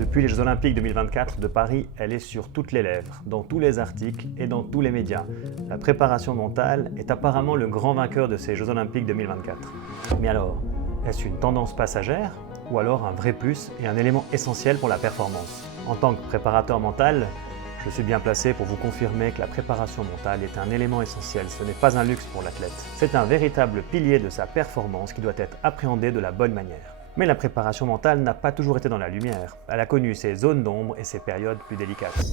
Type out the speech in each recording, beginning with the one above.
Depuis les Jeux Olympiques 2024 de Paris, elle est sur toutes les lèvres, dans tous les articles et dans tous les médias. La préparation mentale est apparemment le grand vainqueur de ces Jeux Olympiques 2024. Mais alors, est-ce une tendance passagère ou alors un vrai plus et un élément essentiel pour la performance? En tant que préparateur mental, je suis bien placé pour vous confirmer que la préparation mentale est un élément essentiel, ce n'est pas un luxe pour l'athlète. C'est un véritable pilier de sa performance qui doit être appréhendé de la bonne manière. Mais la préparation mentale n'a pas toujours été dans la lumière. Elle a connu ses zones d'ombre et ses périodes plus délicates.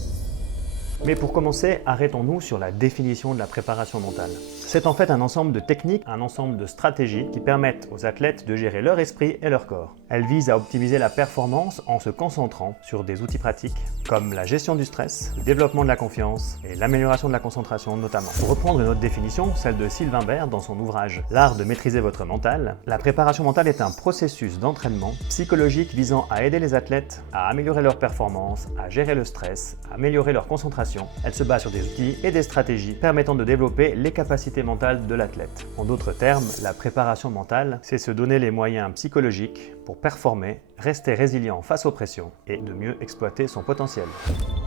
Mais pour commencer, arrêtons-nous sur la définition de la préparation mentale. C'est en fait un ensemble de techniques, un ensemble de stratégies qui permettent aux athlètes de gérer leur esprit et leur corps. Elle vise à optimiser la performance en se concentrant sur des outils pratiques comme la gestion du stress, le développement de la confiance et l'amélioration de la concentration notamment. Pour reprendre une autre définition, celle de Sylvain Bert dans son ouvrage « L'art de maîtriser votre mental », la préparation mentale est un processus d'entraînement psychologique visant à aider les athlètes à améliorer leur performance, à gérer le stress, à améliorer leur concentration. Elle se base sur des outils et des stratégies permettant de développer les capacités mentales de l'athlète. En d'autres termes, la préparation mentale, c'est se donner les moyens psychologiques pour performer, rester résilient face aux pressions et de mieux exploiter son potentiel.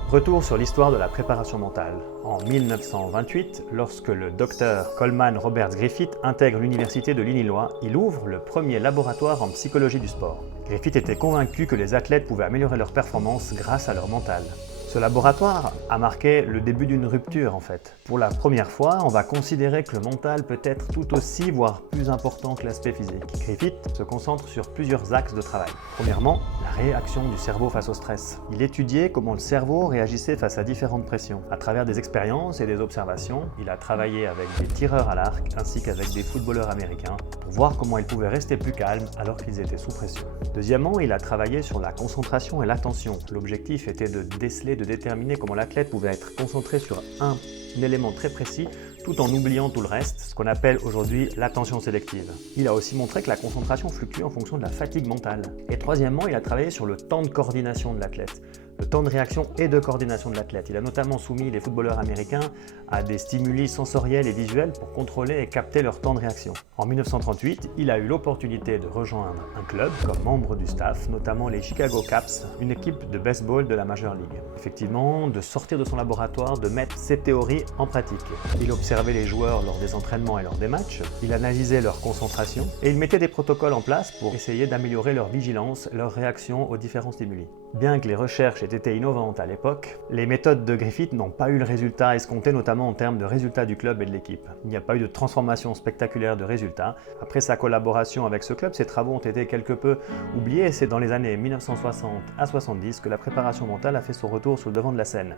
Retour sur l'histoire de la préparation mentale. En 1928, lorsque le docteur Coleman Roberts Griffith intègre l'université de l'Illinois, il ouvre le premier laboratoire en psychologie du sport. Griffith était convaincu que les athlètes pouvaient améliorer leur performance grâce à leur mental. Ce laboratoire a marqué le début d'une rupture en fait. Pour la première fois, on va considérer que le mental peut être tout aussi, voire plus important que l'aspect physique. Griffith se concentre sur plusieurs axes de travail. Premièrement, la réaction du cerveau face au stress. Il étudiait comment le cerveau réagissait face à différentes pressions. À travers des expériences et des observations, il a travaillé avec des tireurs à l'arc ainsi qu'avec des footballeurs américains pour voir comment ils pouvaient rester plus calmes alors qu'ils étaient sous pression. Deuxièmement, il a travaillé sur la concentration et l'attention. L'objectif était de déceler, de déterminer comment l'athlète pouvait être concentré sur un élément très précis tout en oubliant tout le reste, ce qu'on appelle aujourd'hui l'attention sélective. Il a aussi montré que la concentration fluctue en fonction de la fatigue mentale. Et troisièmement, il a travaillé sur le temps de coordination de l'athlète, le temps de réaction et de coordination de l'athlète. Il a notamment soumis les footballeurs américains à des stimuli sensoriels et visuels pour contrôler et capter leur temps de réaction. En 1938, il a eu l'opportunité de rejoindre un club comme membre du staff, notamment les Chicago Caps, une équipe de baseball de la Major League. Effectivement, de sortir de son laboratoire, de mettre ses théories en pratique. Il observait les joueurs lors des entraînements et lors des matchs, il analysait leur concentration et il mettait des protocoles en place pour essayer d'améliorer leur vigilance, leur réaction aux différents stimuli. Bien que les recherches aient été innovantes à l'époque, les méthodes de Griffith n'ont pas eu le résultat escompté, notamment en termes de résultats du club et de l'équipe. Il n'y a pas eu de transformation spectaculaire de résultats. Après sa collaboration avec ce club, ses travaux ont été quelque peu oubliés et c'est dans les années 1960 à 70 que la préparation mentale a fait son retour sur le devant de la scène.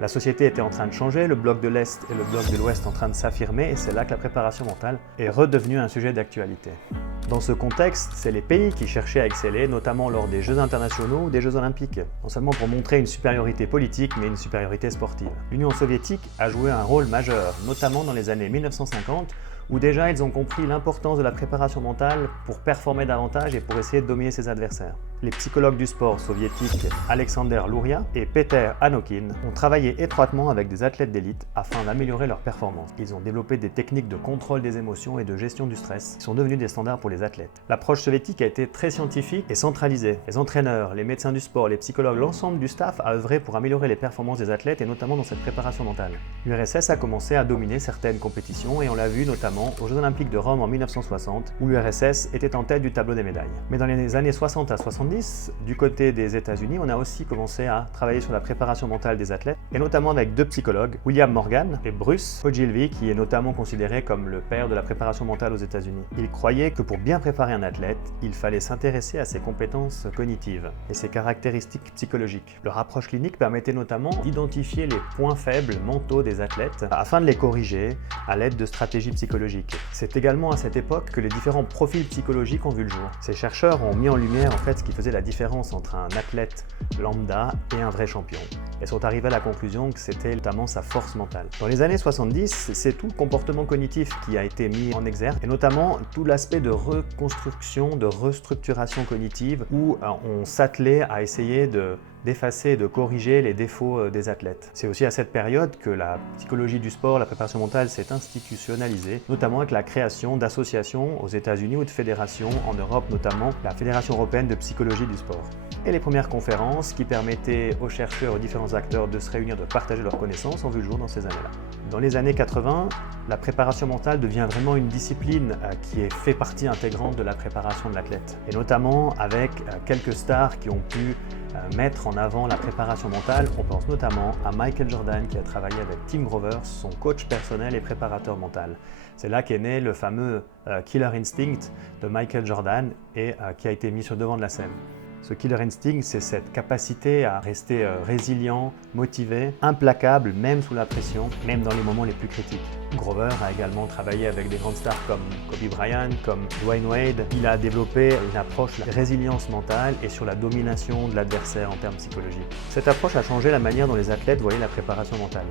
La société était en train de changer, le bloc de l'Est et le bloc de l'Ouest en train de s'affirmer et c'est là que la préparation mentale est redevenue un sujet d'actualité. Dans ce contexte, c'est les pays qui cherchaient à exceller, notamment lors des Jeux internationaux ou des Jeux olympiques, non seulement pour montrer une supériorité politique, mais une supériorité sportive. L'Union soviétique a joué un rôle majeur, notamment dans les années 1950, où déjà ils ont compris l'importance de la préparation mentale pour performer davantage et pour essayer de dominer ses adversaires. Les psychologues du sport soviétiques Alexander Luria et Peter Anokin ont travaillé étroitement avec des athlètes d'élite afin d'améliorer leur performance. Ils ont développé des techniques de contrôle des émotions et de gestion du stress qui sont devenues des standards pour les athlètes. L'approche soviétique a été très scientifique et centralisée. Les entraîneurs, les médecins du sport, les psychologues, l'ensemble du staff a œuvré pour améliorer les performances des athlètes et notamment dans cette préparation mentale. L'URSS a commencé à dominer certaines compétitions et on l'a vu notamment aux Jeux Olympiques de Rome en 1960 où l'URSS était en tête du tableau des médailles. Mais dans les années 60 à 70, du côté des États-Unis, on a aussi commencé à travailler sur la préparation mentale des athlètes et notamment avec deux psychologues, William Morgan et Bruce Ogilvie, qui est notamment considéré comme le père de la préparation mentale aux États-Unis. Ils croyaient que pour bien préparer un athlète, il fallait s'intéresser à ses compétences cognitives et ses caractéristiques psychologiques. Leur approche clinique permettait notamment d'identifier les points faibles mentaux des athlètes afin de les corriger à l'aide de stratégies psychologiques. C'est également à cette époque que les différents profils psychologiques ont vu le jour. Ces chercheurs ont mis en lumière en fait ce qui faisait la différence entre un athlète lambda et un vrai champion. Et sont arrivés à la conclusion que c'était notamment sa force mentale. Dans les années 70, c'est tout le comportement cognitif qui a été mis en exergue, et notamment tout l'aspect de reconstruction, de restructuration cognitive, où on s'attelait à essayer d'effacer, de corriger les défauts des athlètes. C'est aussi à cette période que la psychologie du sport, la préparation mentale s'est institutionnalisée, notamment avec la création d'associations aux États-Unis ou de fédérations en Europe, notamment la Fédération européenne de psychologie du sport. et les premières conférences qui permettaient aux chercheurs et aux différents acteurs de se réunir, de partager leurs connaissances ont vu le jour dans ces années-là. Dans les années 80, la préparation mentale devient vraiment une discipline qui fait partie intégrante de la préparation de l'athlète, et notamment avec quelques stars qui ont pu mettre en avant la préparation mentale. On pense notamment à Michael Jordan qui a travaillé avec Tim Grover, son coach personnel et préparateur mental. C'est là qu'est né le fameux Killer Instinct de Michael Jordan et qui a été mis sur le devant de la scène. Ce Killer Instinct, c'est cette capacité à rester résilient, motivé, implacable, même sous la pression, même dans les moments les plus critiques. Grover a également travaillé avec des grandes stars comme Kobe Bryant, comme Dwayne Wade. Il a développé une approche de la résilience mentale et sur la domination de l'adversaire en termes psychologiques. Cette approche a changé la manière dont les athlètes voyaient la préparation mentale.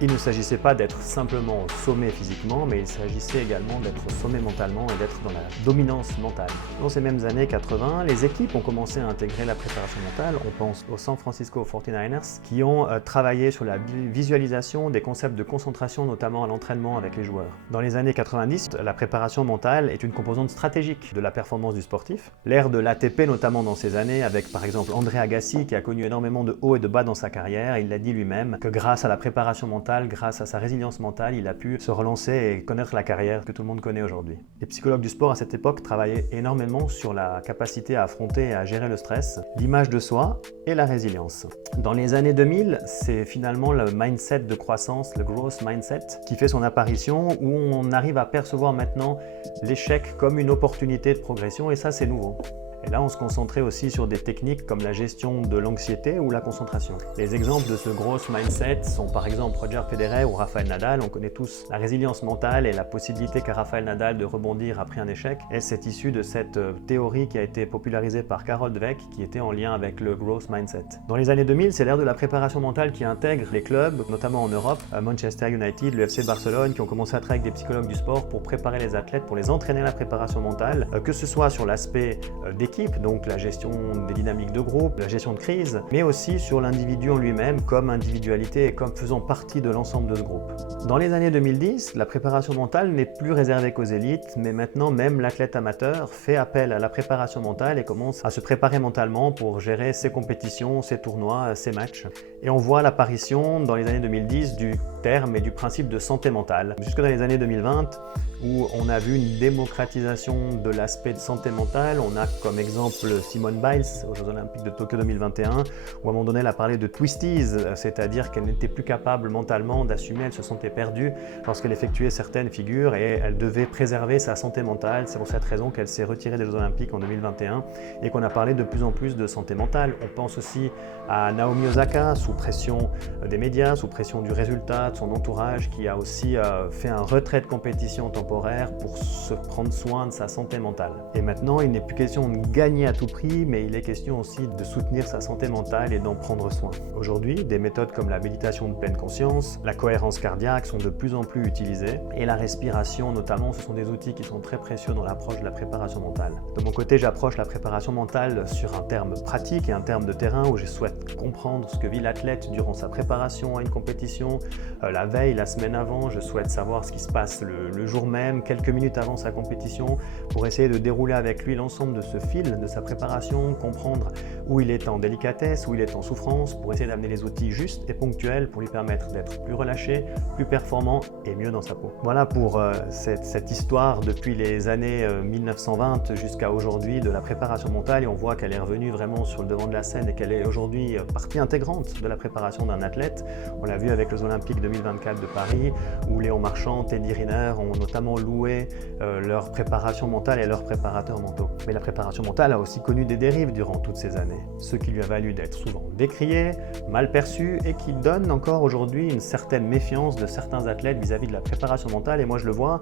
Il ne s'agissait pas d'être simplement au sommet physiquement, mais il s'agissait également d'être au sommet mentalement et d'être dans la dominance mentale. Dans ces mêmes années 80, les équipes ont commencé à intégrer la préparation mentale. On pense aux San Francisco 49ers qui ont travaillé sur la visualisation des concepts de concentration, notamment à l'entraînement avec les joueurs. Dans les années 90, la préparation mentale est une composante stratégique de la performance du sportif. L'ère de l'ATP, notamment dans ces années, avec par exemple André Agassi qui a connu énormément de hauts et de bas dans sa carrière, il l'a dit lui-même que grâce à la préparation mentale, grâce à sa résilience mentale, il a pu se relancer et connaître la carrière que tout le monde connaît aujourd'hui. Les psychologues du sport à cette époque travaillaient énormément sur la capacité à affronter et à gérer le stress, l'image de soi et la résilience. Dans les années 2000, c'est finalement le mindset de croissance, le growth mindset, qui fait son apparition, où on arrive à percevoir maintenant l'échec comme une opportunité de progression, et ça c'est nouveau. Et là, on se concentrait aussi sur des techniques comme la gestion de l'anxiété ou la concentration. Les exemples de ce growth mindset sont par exemple Roger Federer ou Rafael Nadal. On connaît tous la résilience mentale et la possibilité qu'a Rafael Nadal de rebondir après un échec. Et c'est issu de cette théorie qui a été popularisée par Carol Dweck, qui était en lien avec le growth mindset. Dans les années 2000, c'est l'ère de la préparation mentale qui intègre les clubs, notamment en Europe, Manchester United, le FC Barcelone, qui ont commencé à travailler avec des psychologues du sport pour préparer les athlètes, pour les entraîner à la préparation mentale, que ce soit sur l'aspect d'équipe, donc la gestion des dynamiques de groupe, la gestion de crise, mais aussi sur l'individu en lui-même comme individualité et comme faisant partie de l'ensemble de ce groupe. Dans les années 2010, la préparation mentale n'est plus réservée qu'aux élites, mais maintenant même l'athlète amateur fait appel à la préparation mentale et commence à se préparer mentalement pour gérer ses compétitions, ses tournois, ses matchs. Et on voit l'apparition dans les années 2010 du terme et du principe de santé mentale. Jusque dans les années 2020, où on a vu une démocratisation de l'aspect de santé mentale. On a comme exemple Simone Biles aux Jeux Olympiques de Tokyo 2021, où à un moment donné elle a parlé de twisties, c'est-à-dire qu'elle n'était plus capable mentalement d'assumer, elle se sentait perdue lorsqu'elle effectuait certaines figures et elle devait préserver sa santé mentale. C'est pour cette raison qu'elle s'est retirée des Jeux Olympiques en 2021 et qu'on a parlé de plus en plus de santé mentale. On pense aussi à Naomi Osaka, sous pression des médias, sous pression du résultat, de son entourage, qui a aussi fait un retrait de compétition temporaire pour se prendre soin de sa santé mentale. Et maintenant, il n'est plus question de gagner à tout prix, mais il est question aussi de soutenir sa santé mentale et d'en prendre soin. Aujourd'hui, des méthodes comme la méditation de pleine conscience, la cohérence cardiaque sont de plus en plus utilisées, et la respiration notamment, ce sont des outils qui sont très précieux dans l'approche de la préparation mentale. De mon côté, j'approche la préparation mentale sur un terme pratique et un terme de terrain où je souhaite comprendre ce que vit l'athlète durant sa préparation à une compétition, la veille, la semaine avant. Je souhaite savoir ce qui se passe le jour même, quelques minutes avant sa compétition, pour essayer de dérouler avec lui l'ensemble de ce fil de sa préparation, comprendre où il est en délicatesse, où il est en souffrance, pour essayer d'amener les outils justes et ponctuels pour lui permettre d'être plus relâché, plus performant et mieux dans sa peau. Voilà pour cette histoire depuis les années 1920 jusqu'à aujourd'hui de la préparation mentale, et on voit qu'elle est revenue vraiment sur le devant de la scène et qu'elle est aujourd'hui partie intégrante de la préparation d'un athlète. On l'a vu avec les Olympiques 2024 de Paris, où Léon Marchand, Teddy Riner ont notamment loué leur préparation mentale et leurs préparateurs mentaux. Mais la préparation mentale a aussi connu des dérives durant toutes ces années, ce qui lui a valu d'être souvent décrié, mal perçu, et qui donne encore aujourd'hui une certaine méfiance de certains athlètes vis-à-vis de la préparation mentale. Et moi je le vois,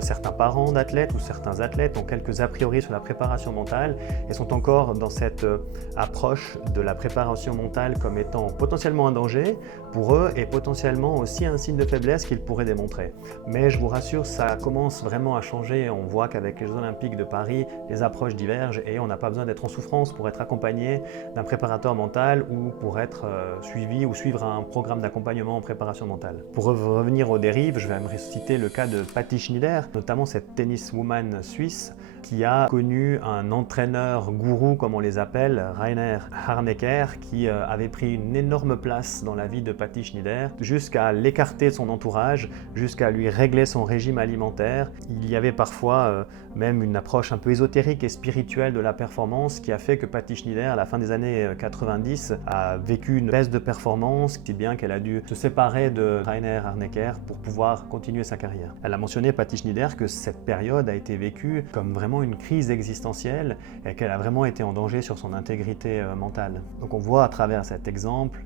certains parents d'athlètes ou certains athlètes ont quelques a priori sur la préparation mentale et sont encore dans cette approche de la préparation mentale comme étant potentiellement un danger pour eux et potentiellement aussi un signe de faiblesse qu'ils pourraient démontrer. Mais je vous rassure, ça commence vraiment à changer. On voit qu'avec les Jeux Olympiques de Paris, les approches divergent charge et on n'a pas besoin d'être en souffrance pour être accompagné d'un préparateur mental ou pour être suivi ou suivre un programme d'accompagnement en préparation mentale. Pour revenir aux dérives, je vais me citer le cas de Patty Schnyder, notamment cette tenniswoman suisse qui a connu un entraîneur gourou, comme on les appelle, Rainer Harnecker, qui avait pris une énorme place dans la vie de Patty Schnyder, jusqu'à l'écarter de son entourage, jusqu'à lui régler son régime alimentaire. Il y avait parfois même une approche un peu ésotérique et spirituelle de la performance qui a fait que Patty Schnyder, à la fin des années 90, a vécu une baisse de performance, si bien qu'elle a dû se séparer de Rainer Harnecker pour pouvoir continuer sa carrière. Elle a mentionné, Patty Schnyder, que cette période a été vécue comme vraiment une crise existentielle et qu'elle a vraiment été en danger sur son intégrité mentale. Donc on voit à travers cet exemple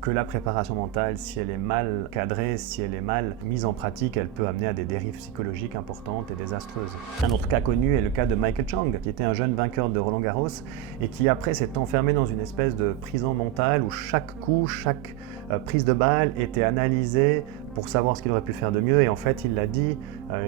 que la préparation mentale, si elle est mal cadrée, si elle est mal mise en pratique, elle peut amener à des dérives psychologiques importantes et désastreuses. Un autre cas connu est le cas de Michael Chang, qui était un jeune vainqueur de Roland Garros et qui après s'est enfermé dans une espèce de prison mentale où chaque coup, chaque prise de balle était analysée pour savoir ce qu'il aurait pu faire de mieux, et en fait il l'a dit,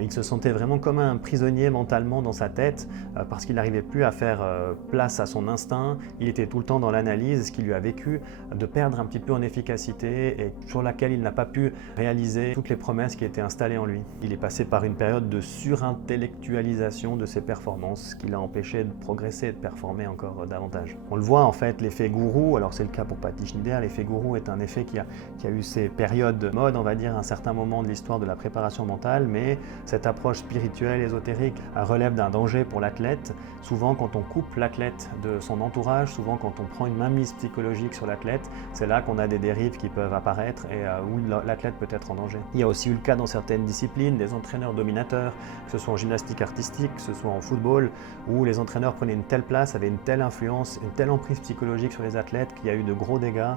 il se sentait vraiment comme un prisonnier mentalement dans sa tête parce qu'il n'arrivait plus à faire place à son instinct. Il était tout le temps dans l'analyse, ce qui lui a vécu de perdre un petit peu en efficacité et sur laquelle il n'a pas pu réaliser toutes les promesses qui étaient installées en lui. Il est passé par une période de surintellectualisation de ses performances, ce qui l'a empêché de progresser et de performer encore davantage. On le voit en fait, l'effet gourou, alors c'est le cas pour Patty Schnyder, l'effet gourou est un effet qui a eu ses périodes de mode, on va dire, à un certain moment de l'histoire de la préparation mentale, mais cette approche spirituelle, ésotérique, relève d'un danger pour l'athlète. Souvent, quand on coupe l'athlète de son entourage, souvent quand on prend une mainmise psychologique sur l'athlète, c'est là qu'on a des dérives qui peuvent apparaître et où l'athlète peut être en danger. Il y a aussi eu le cas dans certaines disciplines, des entraîneurs dominateurs, que ce soit en gymnastique artistique, que ce soit en football, où les entraîneurs prenaient une telle place, avaient une telle influence, une telle emprise psychologique sur les athlètes qu'il y a eu de gros dégâts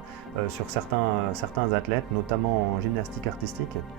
sur certains athlètes, notamment en gymnastique artistique.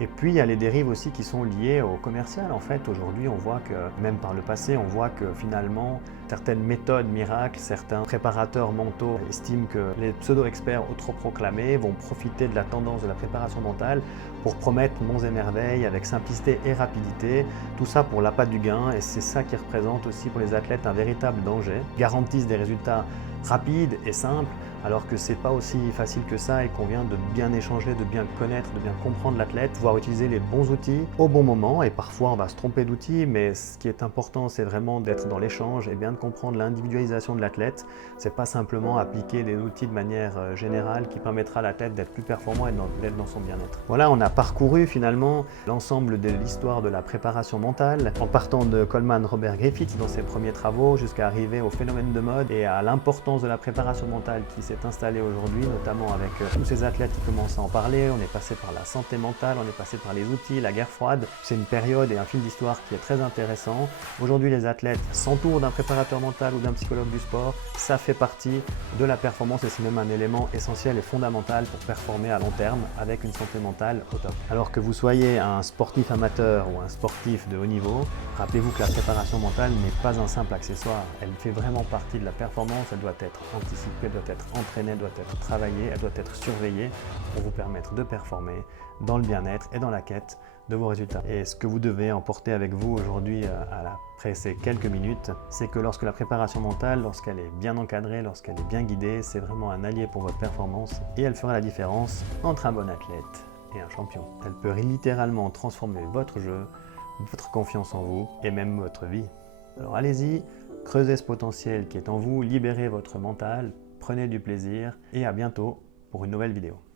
Et puis il y a les dérives aussi qui sont liées au commercial. En fait, aujourd'hui, on voit que, même par le passé, on voit que finalement, certaines méthodes miracles, certains préparateurs mentaux estiment que les pseudo-experts autoproclamés vont profiter de la tendance de la préparation mentale pour promettre monts et merveilles avec simplicité et rapidité, tout ça pour l'appât du gain, et c'est ça qui représente aussi pour les athlètes un véritable danger. Ils garantissent des résultats rapides et simples, alors que c'est pas aussi facile que ça et qu'on vient de bien échanger, de bien connaître, de bien comprendre l'athlète, pouvoir utiliser les bons outils au bon moment, et parfois on va se tromper d'outils, mais ce qui est important, c'est vraiment d'être dans l'échange et bien de comprendre l'individualisation de l'athlète. C'est pas simplement appliquer les outils de manière générale qui permettra à l'athlète d'être plus performant et d'être dans son bien-être. Voilà, on a parcouru finalement l'ensemble de l'histoire de la préparation mentale, en partant de Coleman Robert Griffiths dans ses premiers travaux jusqu'à arriver au phénomène de mode et à l'importance de la préparation mentale qui s'est installée aujourd'hui, notamment avec tous ces athlètes qui commencent à en parler. On est passé par la santé mentale, on est passé par les outils, la guerre froide. C'est une période et un fil d'histoire qui est très intéressant. Aujourd'hui, les athlètes s'entourent d'un préparateur mental ou d'un psychologue du sport. Ça fait partie de la performance et c'est même un élément essentiel et fondamental pour performer à long terme avec une santé mentale au top. Alors que vous soyez un sportif amateur ou un sportif de haut niveau, rappelez-vous que la préparation mentale n'est pas un simple accessoire. Elle fait vraiment partie de la performance, elle doit être anticipée, elle doit être entraînée, elle doit être travaillée, elle doit être surveillée pour vous permettre de performer dans le bien-être et dans la quête de vos résultats. Et ce que vous devez emporter avec vous aujourd'hui après ces quelques minutes, c'est que lorsque la préparation mentale, lorsqu'elle est bien encadrée, lorsqu'elle est bien guidée, c'est vraiment un allié pour votre performance et elle fera la différence entre un bon athlète et un champion. Elle peut littéralement transformer votre jeu, votre confiance en vous et même votre vie. Alors allez-y, creusez ce potentiel qui est en vous, libérez votre mental, prenez du plaisir et à bientôt pour une nouvelle vidéo.